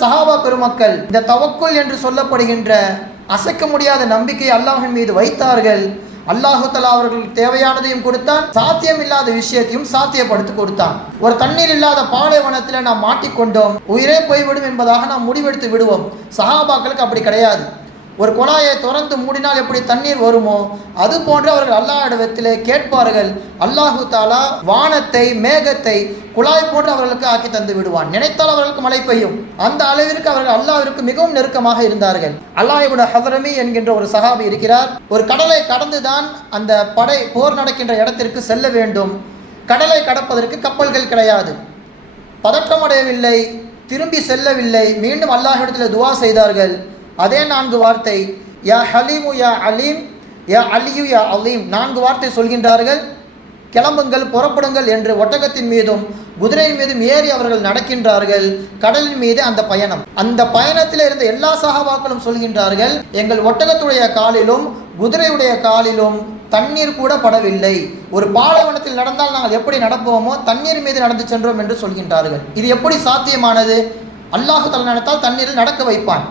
சஹாபா பெருமக்கள் இந்த தவக்குல் என்று சொல்லப்படுகின்ற அசைக்க முடியாத நம்பிக்கை அல்லாஹ்வின் மீது வைத்தார்கள். அல்லாஹு தஆலா அவர்களுக்கு தேவையானதையும் கொடுத்தான், சாத்தியம் இல்லாத விஷயத்தையும் சாத்தியப்படுத்தி கொடுத்தான். ஒரு தண்ணீர் இல்லாத பாலைவனத்தில் நாம் மாட்டிக்கொண்டோம், உயிரே போய்விடும் என்பதாக நாம் முடிவெடுத்து விடுவோம். சஹாபாக்களுக்கு அப்படி கிடையாது. ஒரு குழாயை திறந்து மூடினால் எப்படி தண்ணீர் வருமோ அது போன்று அவர்கள் அல்லாஹ்விடத்திலே கேட்பார்கள். அல்லாஹு தஆலா வானத்தை மேகத்தை குழாய் போன்று அவர்களுக்கு ஆக்கி தந்து விடுவான். நினைத்தால் அவர்களுக்கு மழை பெய்யும். அந்த அளவிற்கு அவர்கள் அல்லாஹ்விற்கு மிகவும் நெருக்கமாக இருந்தார்கள். அல்லாஹ் இப்னு ஹதரமி என்கின்ற ஒரு சஹாபி இருக்கிறார். ஒரு கடலை கடந்துதான் அந்த படை போர் நடக்கின்ற இடத்திற்கு செல்ல வேண்டும். கடலை கடப்பதற்கு கப்பல்கள் கிடையாது. பதற்றமடையவில்லை, திரும்பி செல்லவில்லை. மீண்டும் அல்லாஹ்விடத்தில் துஆ செய்தார்கள். அதே 4 வார்த்தை, யா ஹலீமு யா அலீம், யா அலியு யா அலீம், 4 வார்த்தை சொல்கின்றார்கள். கிளம்புங்கள், புறப்படுங்கள் என்று ஒட்டகத்தின் மீதும் குதிரையின் மீதும் ஏறி அவர்கள் நடக்கின்றார்கள். கடலின் மீது அந்த பயணம். அந்த பயணத்தில் இருந்த எல்லா சஹாபாக்களும் சொல்கின்றார்கள், எங்கள் ஒட்டகத்துடைய காலிலும் குதிரையுடைய காலிலும் தண்ணீர் கூட படவில்லை. ஒரு பாலைவனத்தில் நடந்தால் நாங்கள் எப்படி நடப்போமோ தண்ணீர் மீது நடந்து சென்றோம் என்று சொல்கின்றார்கள். இது எப்படி சாத்தியமானது? அல்லாஹ் தஆலா நினைத்தால் தண்ணீரில் நடக்க வைப்பான்.